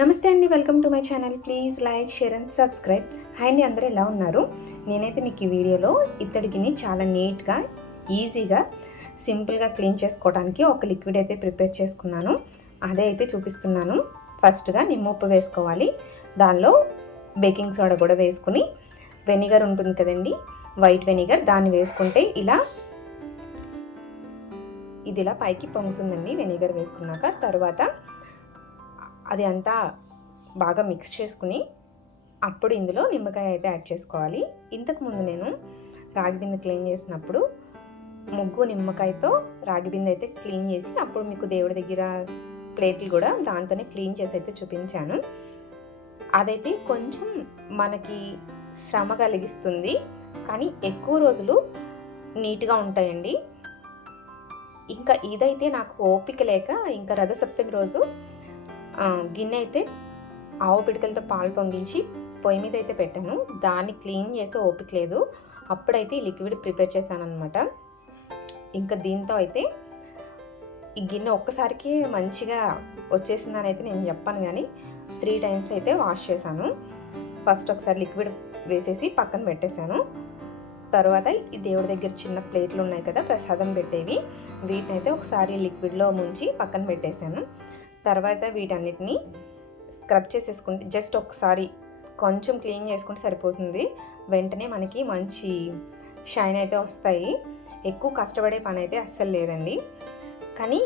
నమస్తే అండి welcome to my channel. Please like share and subscribe. Hi అండి అందరూ ఎలా ఉన్నారు? నేనైతే మీకు ఈ వీడియోలో ఇత్తడికిని చాలా నీట్గా ఈజీగా సింపుల్గా క్లీన్ చేసుకోవడానికి ఒక లిక్విడ్ అయితే ప్రిపేర్ చేసుకున్నాను. అదే అయితే చూపిస్తున్నాను. ఫస్ట్గా నిమ్మ ఉప్పు వేసుకోవాలి. దానిలో బేకింగ్ సోడా కూడా వేసుకుని వెనిగర్ ఉంటుంది కదండి వైట్ వెనిగర్ దాన్ని వేసుకుంటే ఇలా ఇది ఇలా పైకి పొంగుతుందండి వెనిగర్ వేసుకున్నాక. తర్వాత అది అంతా బాగా మిక్స్ చేసుకుని అప్పుడు ఇందులో నిమ్మకాయ అయితే యాడ్ చేసుకోవాలి. ఇంతకుముందు నేను రాగి బిందె క్లీన్ చేసినప్పుడు ముగ్గు నిమ్మకాయతో రాగి బిందె అయితే క్లీన్ చేసి అప్పుడు మీకు దేవుడి దగ్గర ప్లేట్లు కూడా దాంతోనే క్లీన్ చేసి అయితే చూపించాను. అదైతే కొంచెం మనకి శ్రమ కలిగిస్తుంది. కానీ ఎక్కువ రోజులు నీట్గా ఉంటాయండి. ఇంకా ఇదైతే నాకు ఓపిక లేక ఇంకా రథసప్తమి రోజు గిన్నె అయితే ఆవు పిడికలతో పాలు పొంగించి పొయ్యి మీద అయితే పెట్టాను. దాన్ని క్లీన్ చేసే ఓపిక లేదు. అప్పుడైతే ఈ లిక్విడ్ ప్రిపేర్ చేశాను అనమాట ఇంకా దీంతో అయితే ఈ గిన్నె ఒక్కసారికి మంచిగా వచ్చేసిందని అయితే నేను చెప్పాను కానీ త్రీ టైమ్స్ అయితే వాష్ చేశాను. ఫస్ట్ ఒకసారి లిక్విడ్ వేసేసి పక్కన పెట్టేశాను. తర్వాత ఈ దేవుడి దగ్గర చిన్న ప్లేట్లు ఉన్నాయి కదా ప్రసాదం పెట్టేవి. వీటిని అయితే ఒకసారి లిక్విడ్లో ముంచి పక్కన పెట్టేశాను. తర్వాత వీటన్నిటిని స్క్రబ్ చేసేసుకుంటే జస్ట్ ఒకసారి కొంచెం క్లీన్ చేసుకుంటే సరిపోతుంది. వెంటనే మనకి మంచి షైన్ అయితే వస్తాయి. ఎక్కువ కష్టపడే పని అయితే అస్సలు లేదండి. కానీ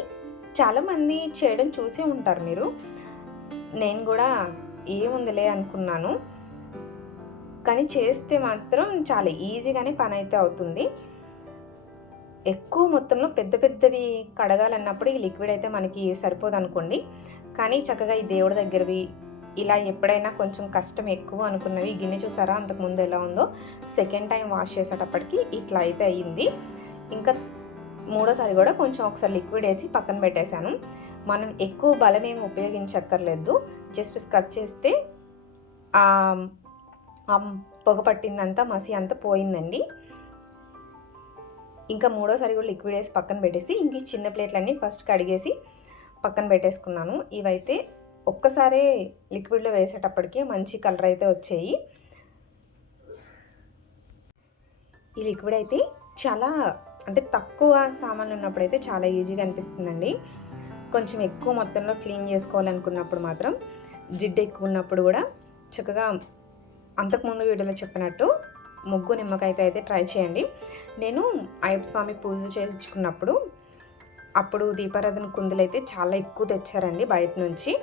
చాలామంది చేయడం చూసే ఉంటారు మీరు. నేను కూడా ఏముందిలే అనుకున్నాను. కానీ చేస్తే మాత్రం చాలా ఈజీగానే పని అయితే అవుతుంది. ఎక్కువ మొత్తంలో పెద్ద పెద్దవి కడగాలన్నప్పుడు ఈ లిక్విడ్ అయితే మనకి సరిపోదు అనుకోండి కానీ చక్కగా ఈ దేవుడి దగ్గరవి ఇలా ఎప్పుడైనా కొంచెం కష్టం ఎక్కువ అనుకున్నవి గిన్నె చూసారా? అంతకుముందు ఎలా ఉందో సెకండ్ టైం వాష్ చేసేటప్పటికి ఇట్లా అయితే అయ్యింది ఇంకా మూడోసారి కూడా కొంచెం ఒకసారి లిక్విడ్ వేసి పక్కన పెట్టేశాను. మనం ఎక్కువ బలం ఏమి ఉపయోగించక్కర్లేదు. జస్ట్ స్క్రబ్ చేస్తే ఆ పొగ పట్టిందంతా మసి అంతా పోయిందండి. ఇంకా మూడోసారి కూడా లిక్విడ్ వేసి పక్కన పెట్టేసి ఇంక ఈ చిన్న ప్లేట్లన్నీ ఫస్ట్ కడిగేసి పక్కన పెట్టేసుకున్నాను. ఇవైతే ఒక్కసారే లిక్విడ్లో వేసేటప్పటికి మంచి కలర్ అయితే వచ్చాయి. ఈ లిక్విడ్ అయితే చాలా అంటే తక్కువ సామాన్లు ఉన్నప్పుడైతే చాలా ఈజీగా అనిపిస్తుందండి. కొంచెం ఎక్కువ మొత్తంలో క్లీన్ చేసుకోవాలనుకున్నప్పుడు మాత్రం జిడ్డు ఎక్కువ ఉన్నప్పుడు కూడా చక్కగా అంతకుముందు వీడియోలో చెప్పినట్టు ముగ్గు నిమ్మకాయతో అయితే ట్రై చేయండి. నేను అయ్యప్ప స్వామి పూజ చేయించుకున్నప్పుడు అప్పుడు దీపారాధన కుందులు అయితే చాలా ఎక్కువ తెచ్చారండి బయట నుంచి.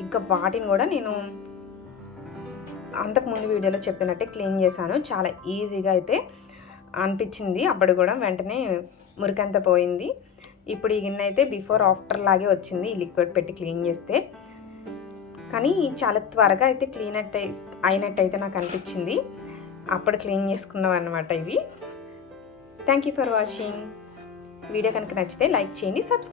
ఇంకా వాటిని కూడా నేను అంతకుముందు వీడియోలో చెప్పినట్టే క్లీన్ చేశాను. చాలా ఈజీగా అయితే అనిపించింది. అప్పుడు కూడా వెంటనే మురికంత పోయింది. ఇప్పుడు ఈ గిన్నె అయితే బిఫోర్ ఆఫ్టర్ లాగే వచ్చింది ఈ లిక్విడ్ పెట్టి క్లీన్ చేస్తే. కానీ చాలా త్వరగా అయితే క్లీన్ అట్ అయినట్టయితే నాకు అనిపించింది. అప్పుడు క్లీన్ చేసుకున్నాం అన్నమాట ఇవి. Thank you for watching video కనుక నచ్చితే లైక్ చేయండి సబ్స్క్రైబ్